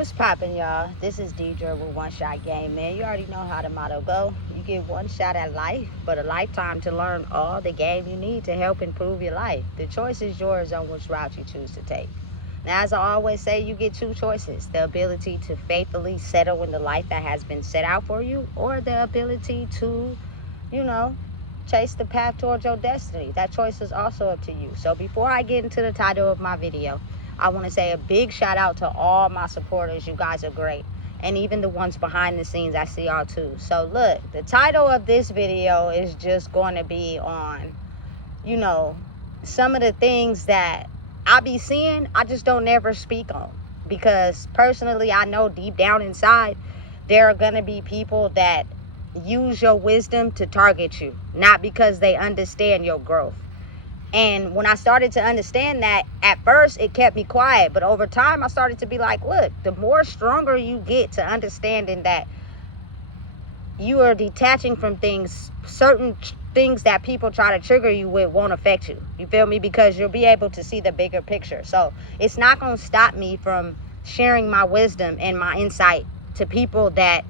What's poppin', y'all? This is Deidre with One Shot Game, man. You already know how the motto go. You get one shot at life, but a lifetime to learn all the game you need to help improve your life. The choice is yours on which route you choose to take. Now, as I always say, you get two choices. The ability to faithfully settle in the life that has been set out for you, or the ability to, chase the path towards your destiny. That choice is also up to you. So before I get into the title of my video, I want to say a big shout out to all my supporters. You guys are great. And even the ones behind the scenes, I see y'all too. So look, the title of this video is just going to be on, some of the things that I be seeing, I just don't never speak on. Because personally, I know deep down inside, there are going to be people that use your wisdom to target you, not because they understand your growth. And when I started to understand that, at first it kept me quiet, but over time I started to be like, look, the more stronger you get to understanding that you are detaching from things, certain things that people try to trigger you with won't affect you. You feel me? Because you'll be able to see the bigger picture. So it's not going to stop me from sharing my wisdom and my insight to people that,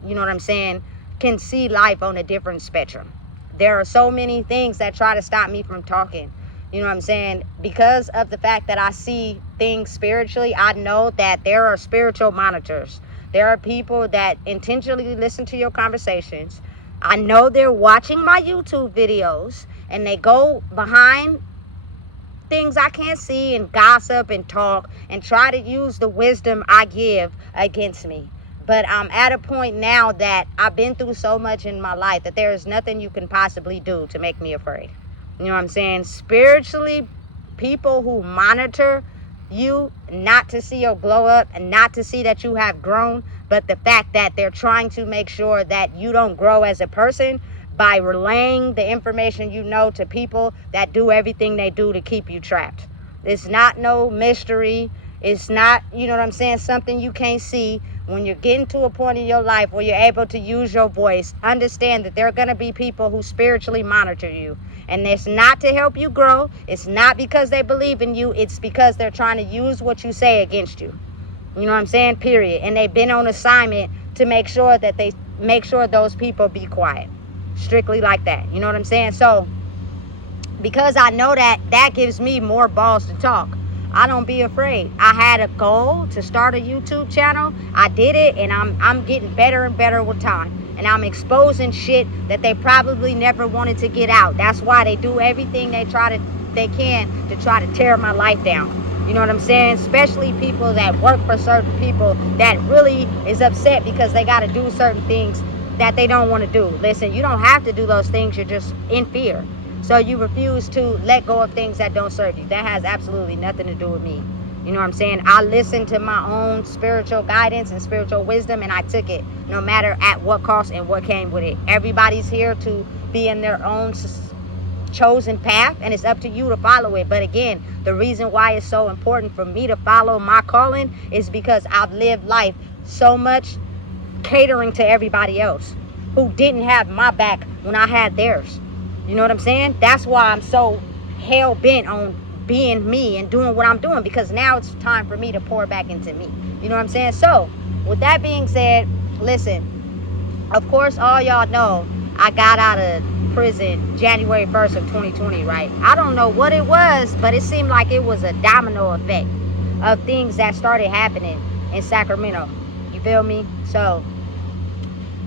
can see life on a different spectrum. There are so many things that try to stop me from talking. Because of the fact that I see things spiritually, I know that there are spiritual monitors. There are people that intentionally listen to your conversations. I know they're watching my YouTube videos and they go behind things I can't see and gossip and talk and try to use the wisdom I give against me. But I'm at a point now that I've been through so much in my life that there is nothing you can possibly do to make me afraid. You know what I'm saying? Spiritually, people who monitor you, not to see your glow up and not to see that you have grown, but the fact that they're trying to make sure that you don't grow as a person by relaying the information you know to people that do everything they do to keep you trapped. It's not no mystery. It's not, something you can't see. When you're getting to a point in your life where you're able to use your voice, understand that there are going to be people who spiritually monitor you. And it's not to help you grow. It's not because they believe in you. It's because they're trying to use what you say against you. You know what I'm saying? Period. And they've been on assignment to make sure that they make sure those people be quiet. Strictly like that. You know what I'm saying? So, because I know that gives me more balls to talk. I don't be afraid. I had a goal to start a YouTube channel. I did it, and I'm getting better and better with time. And I'm exposing shit that they probably never wanted to get out. That's why they do everything they can to try to tear my life down. You know what I'm saying? Especially people that work for certain people that really is upset because they got to do certain things that they don't want to do. Listen, you don't have to do those things. You're just in fear. So you refuse to let go of things that don't serve you. That has absolutely nothing to do with me. You know what I'm saying? I listened to my own spiritual guidance and spiritual wisdom, and I took it no matter at what cost and what came with it. Everybody's here to be in their own chosen path, and it's up to you to follow it. But again, the reason why it's so important for me to follow my calling is because I've lived life so much catering to everybody else who didn't have my back when I had theirs. You know what I'm saying? That's why I'm so hell-bent on being me and doing what I'm doing, because now it's time for me to pour back into me. You know what I'm saying? So, with that being said, listen, of course, all y'all know I got out of prison January 1st of 2020, right? I don't know what it was, but it seemed like it was a domino effect of things that started happening in Sacramento. You feel me? So,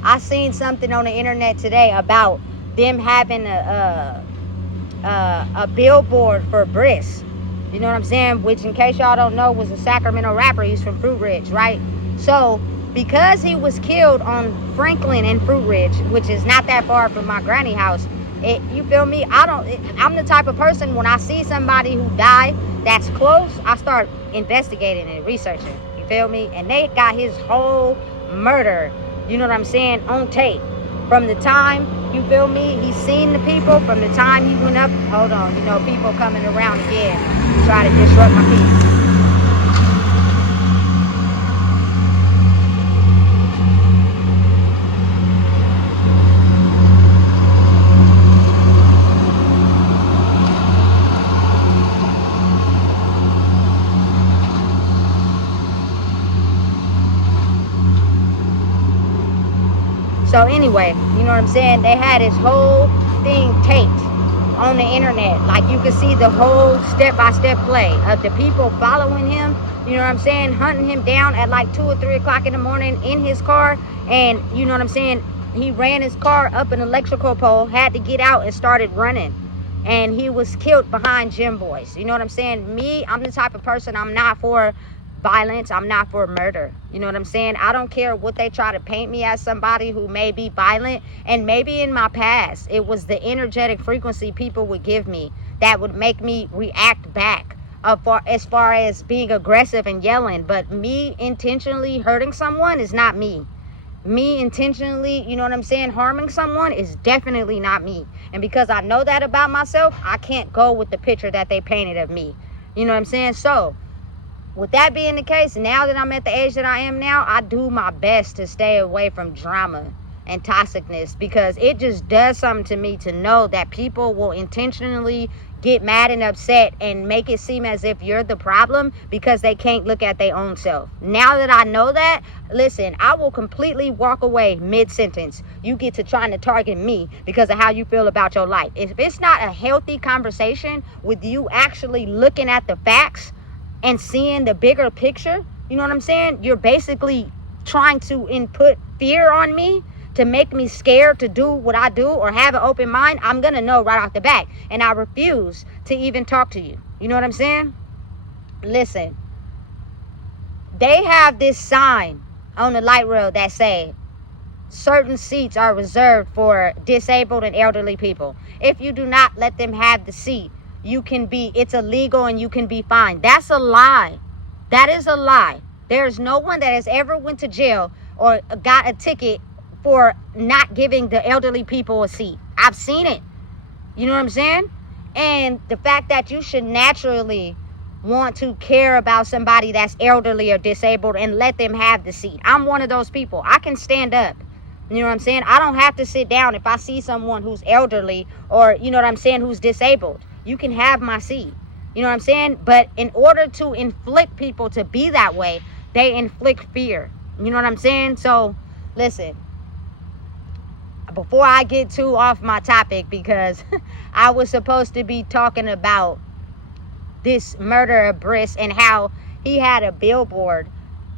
I seen something on the internet today about them having a billboard for BRIS. You know what I'm saying? Which, in case y'all don't know, was a Sacramento rapper. He's from Fruit Ridge, right? So, because he was killed on Franklin and Fruit Ridge, which is not that far from my granny house, you feel me? I'm the type of person, when I see somebody who died that's close, I start investigating and researching. You feel me? And they got his whole murder, you know what I'm saying, on tape. From the time, you feel me, he's seen the people, from the time he went up, hold on, people coming around again to try to disrupt my peace. So anyway, you know what I'm saying? They had this whole thing taped on the internet. Like, you could see the whole step-by-step play of the people following him, you know what I'm saying, hunting him down at like 2 or 3 o'clock in the morning in his car. And you know what I'm saying, he ran his car up an electrical pole, had to get out and started running. And he was killed behind gym boys. You know what I'm saying? Me, I'm the type of person, I'm not for violence. I'm not for murder. You know what I'm saying? I don't care what they try to paint me as, somebody who may be violent. And maybe in my past, it was the energetic frequency people would give me that would make me react back as far as being aggressive and yelling. But me intentionally hurting someone is not me. Me intentionally, you know what I'm saying, harming someone is definitely not me. And because I know that about myself, I can't go with the picture that they painted of me. You know what I'm saying? So with that being the case, now that I'm at the age that I am now, I do my best to stay away from drama and toxicness, because it just does something to me to know that people will intentionally get mad and upset and make it seem as if you're the problem because they can't look at their own self. Now that I know that, listen, I will completely walk away mid-sentence. You get to trying to target me because of how you feel about your life. If it's not a healthy conversation with you actually looking at the facts and seeing the bigger picture, you know what I'm saying? You're basically trying to input fear on me to make me scared to do what I do or have an open mind. I'm going to know right off the bat. And I refuse to even talk to you. You know what I'm saying? Listen, they have this sign on the light rail that say certain seats are reserved for disabled and elderly people. If you do not let them have the seat, it's illegal and you can be fined. That's a lie. That is a lie. There's no one that has ever went to jail or got a ticket for not giving the elderly people a seat. I've seen it. You know what I'm saying? And the fact that you should naturally want to care about somebody that's elderly or disabled and let them have the seat. I'm one of those people. I can stand up. You know what I'm saying? I don't have to sit down if I see someone who's elderly or, you know what I'm saying, who's disabled. You can have my seat. You know what I'm saying? But in order to inflict people to be that way, they inflict fear. You know what I'm saying? So, listen, before I get too off my topic, because I was supposed to be talking about this murder of BRIS and how he had a billboard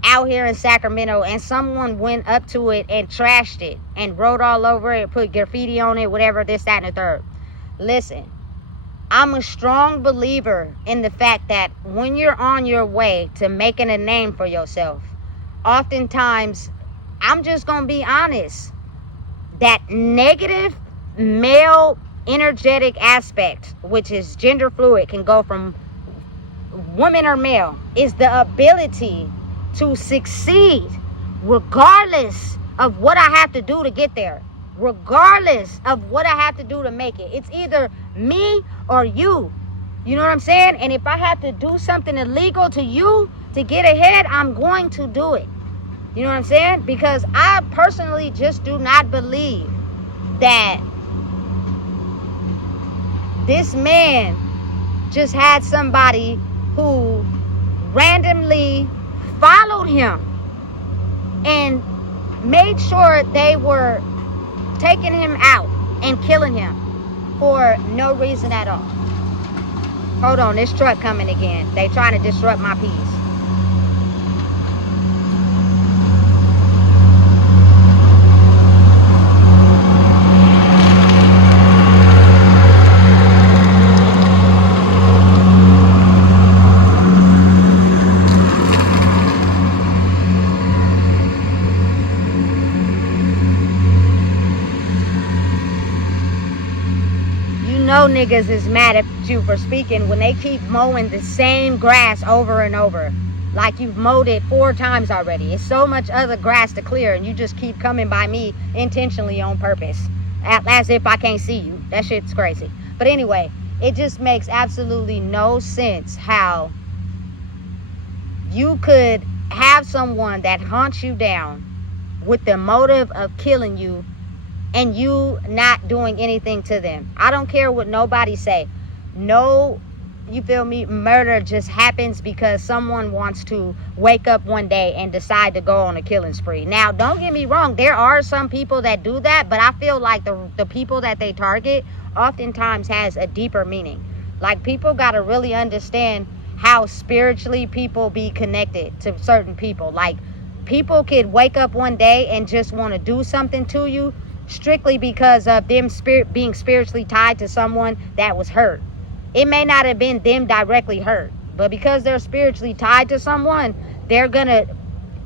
out here in Sacramento and someone went up to it and trashed it and wrote all over it, put graffiti on it, whatever, this, that, and the third. Listen, I'm a strong believer in the fact that when you're on your way to making a name for yourself, oftentimes, I'm just going to be honest, that negative male energetic aspect, which is gender fluid, can go from woman or male, is the ability to succeed regardless of what I have to do to get there, regardless of what I have to do to make it. It's either me or you. You know what I'm saying? And if I have to do something illegal to you to get ahead, I'm going to do it. You know what I'm saying? Because I personally just do not believe that this man just had somebody who randomly followed him and made sure they were taking him out and killing him for no reason at all. Hold on, this truck coming again. They trying to disrupt my peace. Niggas is mad at you for speaking when they keep mowing the same grass over and over, like you've mowed it 4 times already. It's so much other grass to clear and you just keep coming by me intentionally on purpose, as if I can't see you. That shit's crazy. But anyway, it just makes absolutely no sense how you could have someone that hunts you down with the motive of killing you and you not doing anything to them. I don't care what nobody say. No you feel me, murder just happens because someone wants to wake up one day and decide to go on a killing spree. Now, don't get me wrong, there are some people that do that, but I feel like the people that they target oftentimes has a deeper meaning. Like, people got to really understand how spiritually people be connected to certain people. Like, people could wake up one day and just want to do something to you strictly because of them being spiritually tied to someone that was hurt. It may not have been them directly hurt, but because they're spiritually tied to someone, they're gonna,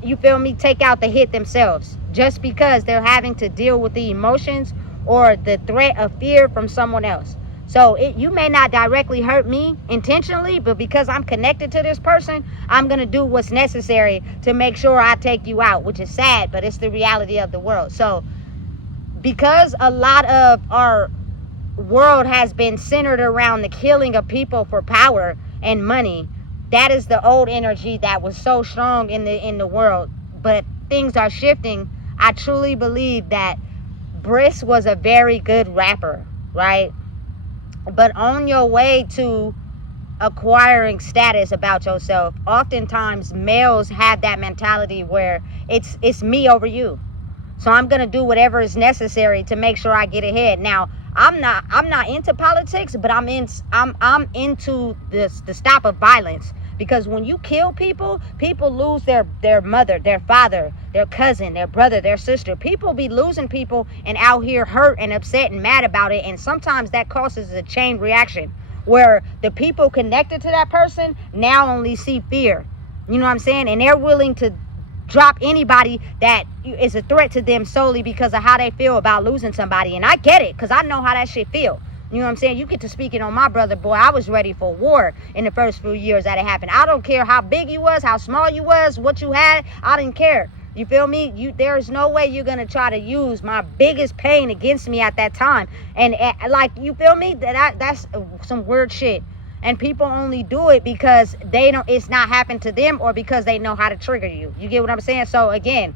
you feel me, take out the hit themselves just because they're having to deal with the emotions or the threat of fear from someone else. So you may not directly hurt me intentionally, but because I'm connected to this person, I'm gonna do what's necessary to make sure I take you out, which is sad, but it's the reality of the world. So because a lot of our world has been centered around the killing of people for power and money, that is the old energy that was so strong in the world. But things are shifting. I truly believe that BRIS was a very good rapper, right? But on your way to acquiring status about yourself, oftentimes males have that mentality where it's me over you. So I'm gonna do whatever is necessary to make sure I get ahead. Now, I'm not into politics, but I'm into the stop of violence. Because when you kill people, people lose their mother, their father, their cousin, their brother, their sister. People be losing people and out here hurt and upset and mad about it. And sometimes that causes a chain reaction where the people connected to that person now only see fear. You know what I'm saying? And they're willing to drop anybody that is a threat to them solely because of how they feel about losing somebody. And I get it, because I know how that shit feel. You know what I'm saying? You get to speaking on my brother, boy, I was ready for war in the first few years that it happened. I don't care how big you was, how small you was, what you had, I didn't care. You feel me? There's no way you're gonna try to use my biggest pain against me at that time. And like, you feel me? That's some weird shit. And people only do it because they don't, it's not happened to them, or because they know how to trigger you. You get what I'm saying? So again,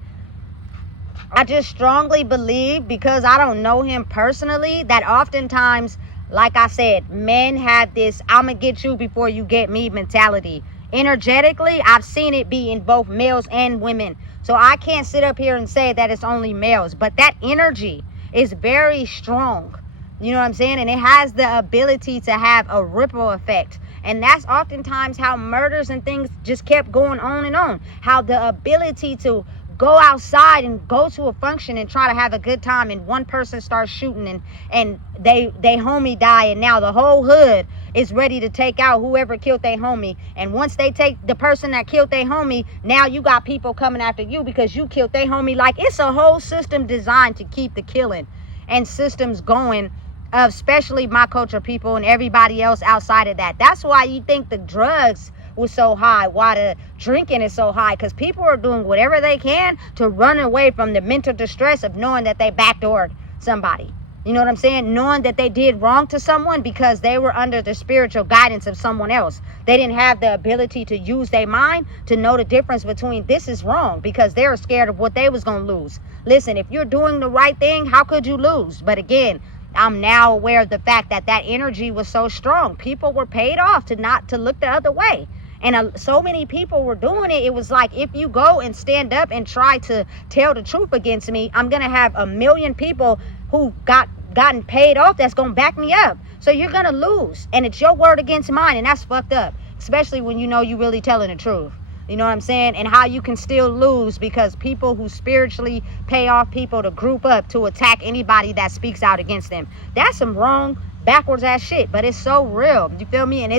I just strongly believe, because I don't know him personally, that oftentimes, like I said, men have this "I'm gonna get you before you get me" mentality. Energetically, I've seen it be in both males and women. So I can't sit up here and say that it's only males, but that energy is very strong. You know what I'm saying? And it has the ability to have a ripple effect. And that's oftentimes how murders and things just kept going on and on. How the ability to go outside and go to a function and try to have a good time, and one person starts shooting and they homie die, and now the whole hood is ready to take out whoever killed their homie. And once they take the person that killed their homie, now you got people coming after you because you killed their homie. Like, it's a whole system designed to keep the killing and systems going, especially my culture people and everybody else outside of that. That's why you think the drugs was so high, why the drinking is so high, because people are doing whatever they can to run away from the mental distress of knowing that they backdoored somebody. You know what I'm saying? Knowing that they did wrong to someone because they were under the spiritual guidance of someone else. They didn't have the ability to use their mind to know the difference between this is wrong, because they were scared of what they was going to lose. Listen, if you're doing the right thing, how could you lose? But again, I'm now aware of the fact that that energy was so strong. People were paid off to look the other way. And so many people were doing it. It was like, if you go and stand up and try to tell the truth against me, I'm going to have 1 million people who gotten paid off that's going to back me up. So you're going to lose. And it's your word against mine. And that's fucked up. Especially when you know you're really telling the truth. You know what I'm saying? And how you can still lose because people who spiritually pay off people to group up to attack anybody that speaks out against them. That's some wrong, backwards ass shit. But it's so real. You feel me? And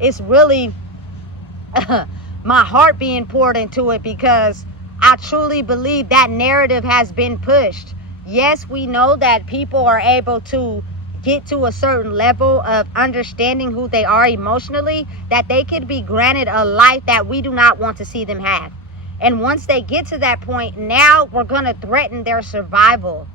it's really my heart being poured into it, because I truly believe that narrative has been pushed. Yes, we know that people are able to get to a certain level of understanding who they are emotionally, that they could be granted a life that we do not want to see them have. And once they get to that point, now we're going to threaten their survival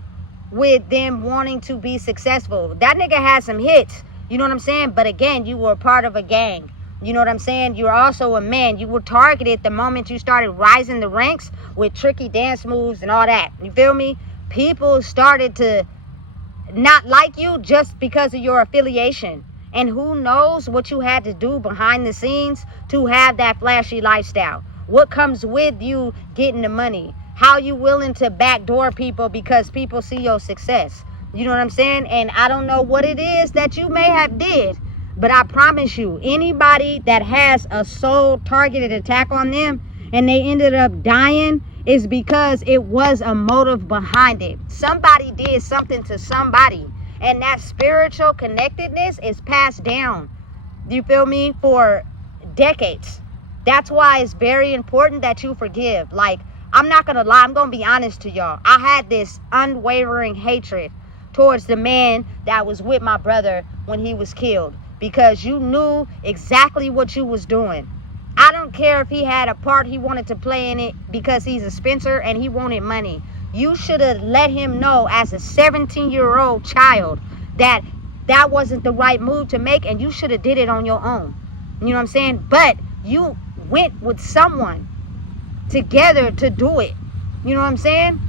with them wanting to be successful. That nigga had some hits, you know what I'm saying? But again, you were a part of a gang. You know what I'm saying? You're also a man. You were targeted the moment you started rising the ranks with tricky dance moves and all that. You feel me? People started to not like you just because of your affiliation. And who knows what you had to do behind the scenes to have that flashy lifestyle. What comes with you getting the money. How you willing to backdoor people because people see your success. You know what I'm saying? And I don't know what it is that you may have did. But I promise you, anybody that has a sole targeted attack on them and they ended up dying is because it was a motive behind it. Somebody did something to somebody. And that spiritual connectedness is passed down, you feel me, for decades. That's why it's very important that you forgive. Like, I'm not going to lie. I'm going to be honest to y'all. I had this unwavering hatred towards the man that was with my brother when he was killed. Because you knew exactly what you was doing. I don't care if he had a part he wanted to play in it because he's a Spencer and he wanted money. You should have let him know as a 17-year-old child that that wasn't the right move to make, and you should have did it on your own. You know what I'm saying? But you went with someone together to do it. You know what I'm saying?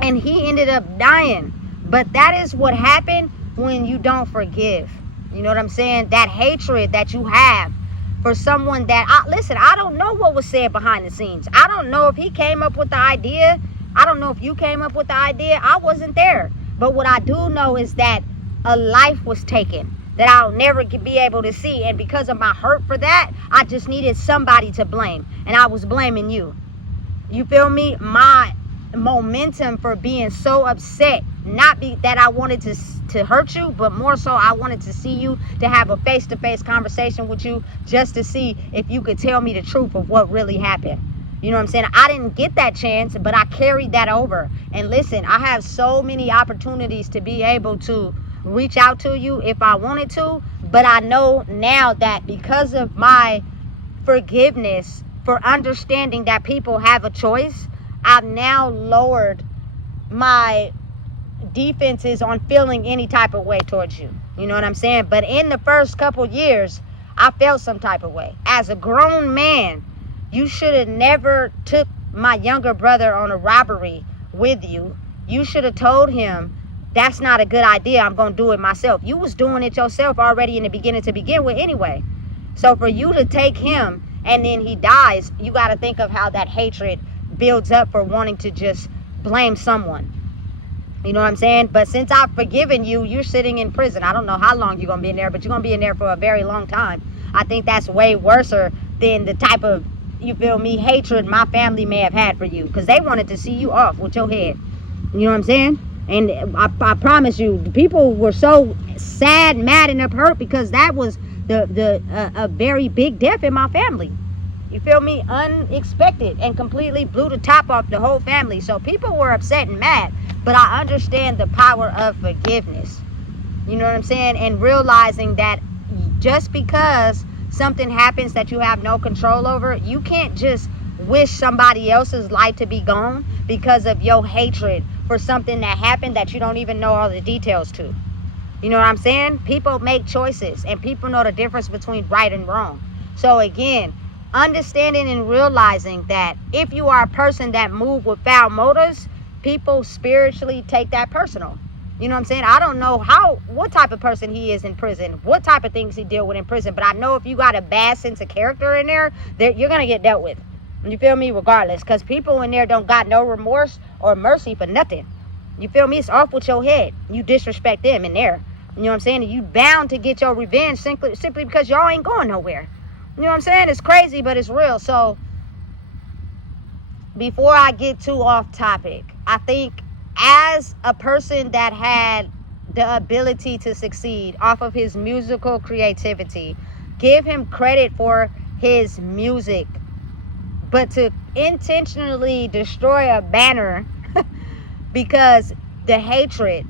And he ended up dying. But that is what happened when you don't forgive. You know what I'm saying? That hatred that you have for someone that, listen, I don't know what was said behind the scenes. I don't know if he came up with the idea. I don't know if you came up with the idea. I wasn't there. But what I do know is that a life was taken that I'll never be able to see. And because of my hurt for that, I just needed somebody to blame. And I was blaming you. You feel me? My momentum for being so upset, not be that I wanted to hurt you, but more so I wanted to see you, to have a face-to-face conversation with you, just to see if you could tell me the truth of what really happened. You know what I'm saying? I didn't get that chance, but I carried that over. And listen, I have so many opportunities to be able to reach out to you if I wanted to, but I know now that because of my forgiveness for understanding that people have a choice, I've now lowered my defenses on feeling any type of way towards you. You know what I'm saying? But in the first couple years, I felt some type of way. As a grown man, you should have never took my younger brother on a robbery with you. You should have told him, that's not a good idea. I'm going to do it myself. You was doing it yourself already in the beginning to begin with anyway. So for you to take him and then he dies, you got to think of how that hatred builds up for wanting to just blame someone. You know what I'm saying? But since I've forgiven you, you're sitting in prison. I don't know how long you're going to be in there, but you're going to be in there for a very long time. I think that's way worse than the type of, you feel me, hatred my family may have had for you. Because they wanted to see you off with your head. You know what I'm saying? And I promise you, people were so sad, mad, and hurt because that was a very big death in my family. You feel me? Unexpected, and completely blew the top off the whole family. So people were upset and mad. But I understand the power of forgiveness. You know what I'm saying? And realizing that just because something happens that you have no control over, you can't just wish somebody else's life to be gone because of your hatred for something that happened that you don't even know all the details to. You know what I'm saying? People make choices, and people know the difference between right and wrong. So again, understanding and realizing that if you are a person that moves with foul motives, people spiritually take that personal. You know what I'm saying? I don't know what type of person he is in prison, what type of things he deal with in prison, but I know if you got a bad sense of character in there, you're going to get dealt with. You feel me? Regardless, because people in there don't got no remorse or mercy for nothing. You feel me? It's off with your head. You disrespect them in there. You know what I'm saying? And you bound to get your revenge simply because y'all ain't going nowhere. You know what I'm saying? It's crazy, but it's real. So before I get too off topic, I think as a person that had the ability to succeed off of his musical creativity, give him credit for his music. But to intentionally destroy a banner because the hatred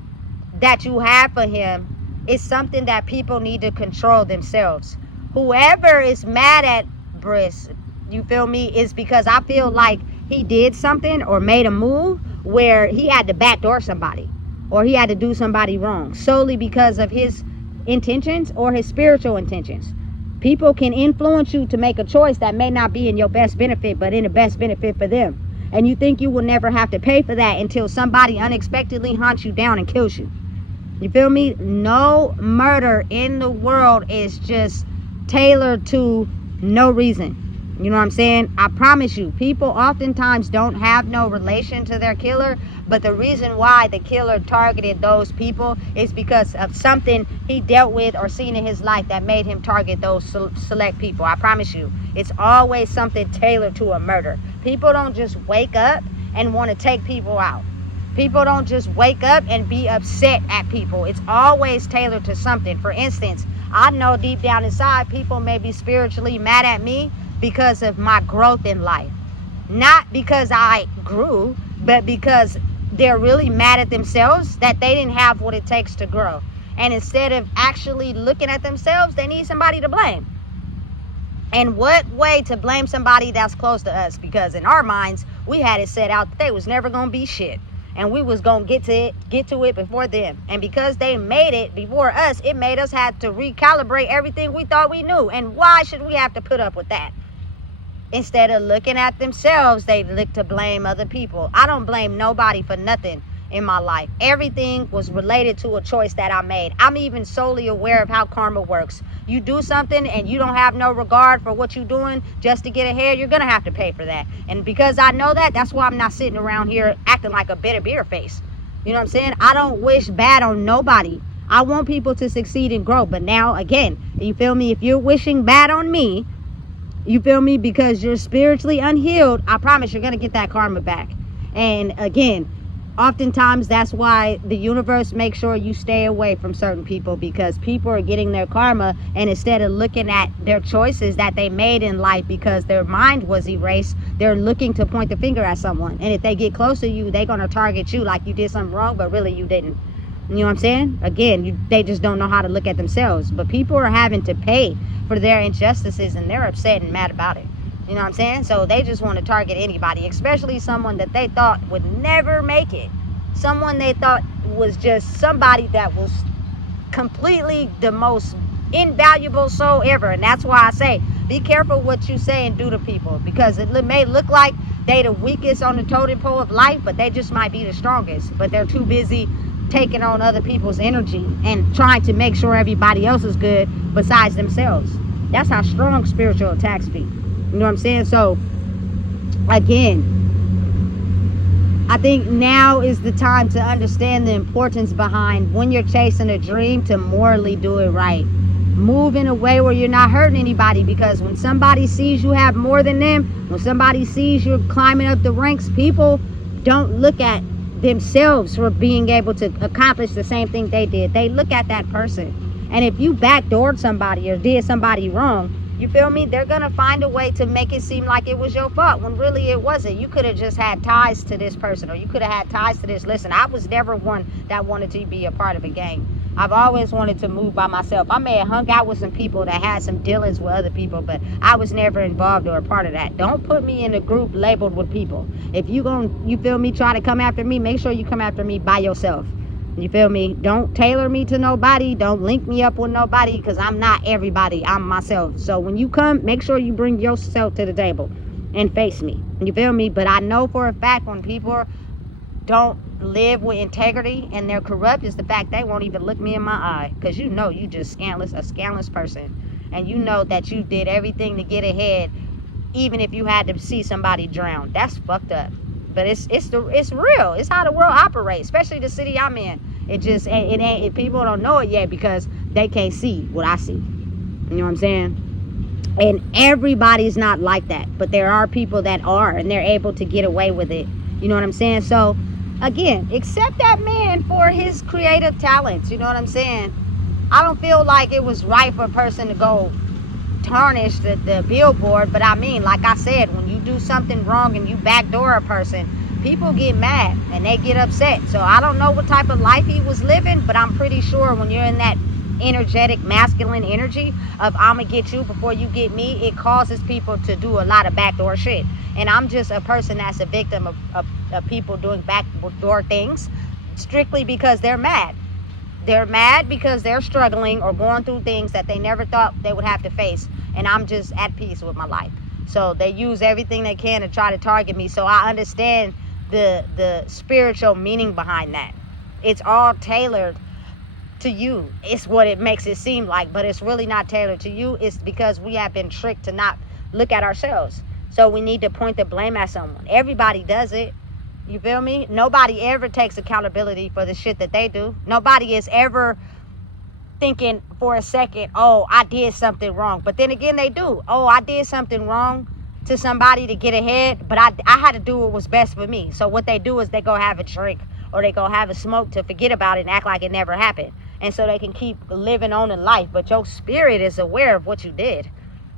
that you have for him is something that people need to control themselves. Whoever is mad at BRIS, you feel me, is because I feel like he did something or made a move where he had to backdoor somebody or he had to do somebody wrong solely because of his intentions or his spiritual intentions. People can influence you to make a choice that may not be in your best benefit, but in the best benefit for them. And you think you will never have to pay for that until somebody unexpectedly hunts you down and kills you. You feel me? No murder in the world is just tailored to no reason. You know what I'm saying? I promise you, people oftentimes don't have no relation to their killer, but the reason why the killer targeted those people is because of something he dealt with or seen in his life that made him target those select people. I promise you, it's always something tailored to a murder. People don't just wake up and want to take people out. People don't just wake up and be upset at people. It's always tailored to something. For instance, I know deep down inside, people may be spiritually mad at me because of my growth in life. Not because I grew, but because they're really mad at themselves that they didn't have what it takes to grow. And instead of actually looking at themselves, they need somebody to blame. And what way to blame somebody that's close to us? Because in our minds, we had it set out that they was never going to be shit. And we was going to get to it before them. And because they made it before us, it made us have to recalibrate everything we thought we knew. And why should we have to put up with that? Instead of looking at themselves, they look to blame other people. I don't blame nobody for nothing in my life. Everything was related to a choice that I made. I'm even solely aware of how karma works. You do something and you don't have no regard for what you're doing just to get ahead, you're gonna have to pay for that. And because I know that, that's why I'm not sitting around here acting like a bitter beer face. You know what I'm saying? I don't wish bad on nobody. I want people to succeed and grow. But now, again, you feel me? If you're wishing bad on me, you feel me, because you're spiritually unhealed, I promise you're gonna get that karma back. And again, oftentimes that's why the universe makes sure you stay away from certain people, because people are getting their karma, and instead of looking at their choices that they made in life because their mind was erased, they're looking to point the finger at someone. And if they get close to you, they're gonna target you like you did something wrong, but really you didn't. You know what I'm saying? Again, they just don't know how to look at themselves. But people are having to pay for their injustices, and they're upset and mad about it. You know what I'm saying? So they just want to target anybody, especially someone that they thought would never make it. Someone they thought was just somebody that was completely the most invaluable soul ever. And that's why I say, be careful what you say and do to people, because it may look like they the weakest on the totem pole of life, but they just might be the strongest. But they're too busy taking on other people's energy and trying to make sure everybody else is good besides themselves. That's how strong spiritual attacks be. You know what I'm saying? So again, I think now is the time to understand the importance behind, when you're chasing a dream, to morally do it right. Move in a way where you're not hurting anybody, because when somebody sees you have more than them, when somebody sees you're climbing up the ranks, people don't look at themselves for being able to accomplish the same thing they did. They look at that person. And if you backdoored somebody or did somebody wrong, you feel me, they're gonna find a way to make it seem like it was your fault, when really it wasn't. You could have just had ties to this person, or you could have had ties to this. Listen, I was never one that wanted to be a part of a gang. I've always wanted to move by myself. I may have hung out with some people that had some dealings with other people, but I was never involved or a part of that. Don't put me in a group labeled with people. If you feel me, try to come after me, make sure you come after me by yourself. You feel me? Don't tailor me to nobody. Don't link me up with nobody, because I'm not everybody. I'm myself. So when you come, make sure you bring yourself to the table and face me. You feel me? But I know for a fact, when people don't live with integrity and they're corrupt, is the fact they won't even look me in my eye, because you know you just a scandalous person, and you know that you did everything to get ahead, even if you had to see somebody drown. That's fucked up. But it's real. It's how the world operates, especially the city I'm in. It ain't. People don't know it yet because they can't see what I see. You know what I'm saying? And everybody's not like that, but there are people that are, and they're able to get away with it. You know what I'm saying? So again, accept that man for his creative talents. You know what I'm saying? I don't feel like it was right for a person to go tarnish the billboard, but I mean, like I said, when you do something wrong and you backdoor a person, people get mad and they get upset. So I don't know what type of life he was living, but I'm pretty sure when you're in that energetic masculine energy of I'm gonna get you before you get me, it causes people to do a lot of backdoor shit. And I'm just a person that's a victim of people doing backdoor things strictly because they're mad. They're mad because they're struggling or going through things that they never thought they would have to face. And I'm just at peace with my life. So they use everything they can to try to target me. So I understand the spiritual meaning behind that. It's all tailored to you. It's what it makes it seem like, but it's really not tailored to you. It's because we have been tricked to not look at ourselves. So we need to point the blame at someone. Everybody does it. You feel me? Nobody ever takes accountability for the shit that they do. Nobody is ever thinking for a second, oh, I did something wrong. But then again, they do. Oh, I did something wrong to somebody to get ahead, but I had to do what was best for me. So what they do is they go have a drink or they go have a smoke to forget about it and act like it never happened. And so they can keep living on in life. But your spirit is aware of what you did.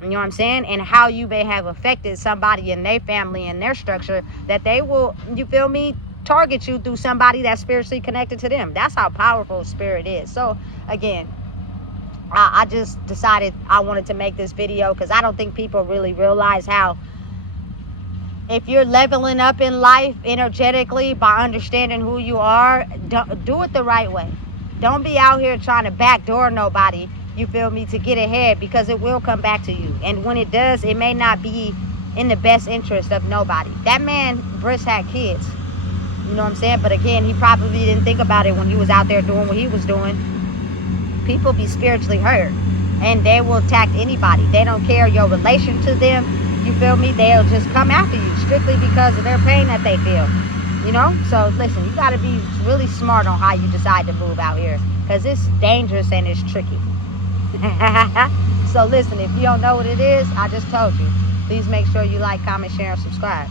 You know what I'm saying? And how you may have affected somebody in their family and their structure, that they will, you feel me, target you through somebody that's spiritually connected to them. That's how powerful spirit is. So again, I just decided I wanted to make this video because I don't think people really realize how, if you're leveling up in life energetically by understanding who you are, do it the right way. Don't be out here trying to backdoor nobody, you feel me, to get ahead, because it will come back to you. And when it does, it may not be in the best interest of nobody. That man, BRIS, had kids. You know what I'm saying? But again, he probably didn't think about it when he was out there doing what he was doing. People be spiritually hurt and they will attack anybody. They don't care your relation to them. You feel me? They'll just come after you strictly because of their pain that they feel. You know? So listen, you got to be really smart on how you decide to move out here, because it's dangerous and it's tricky. So listen, if you don't know what it is, I just told you. Please make sure you like, comment, share, and subscribe.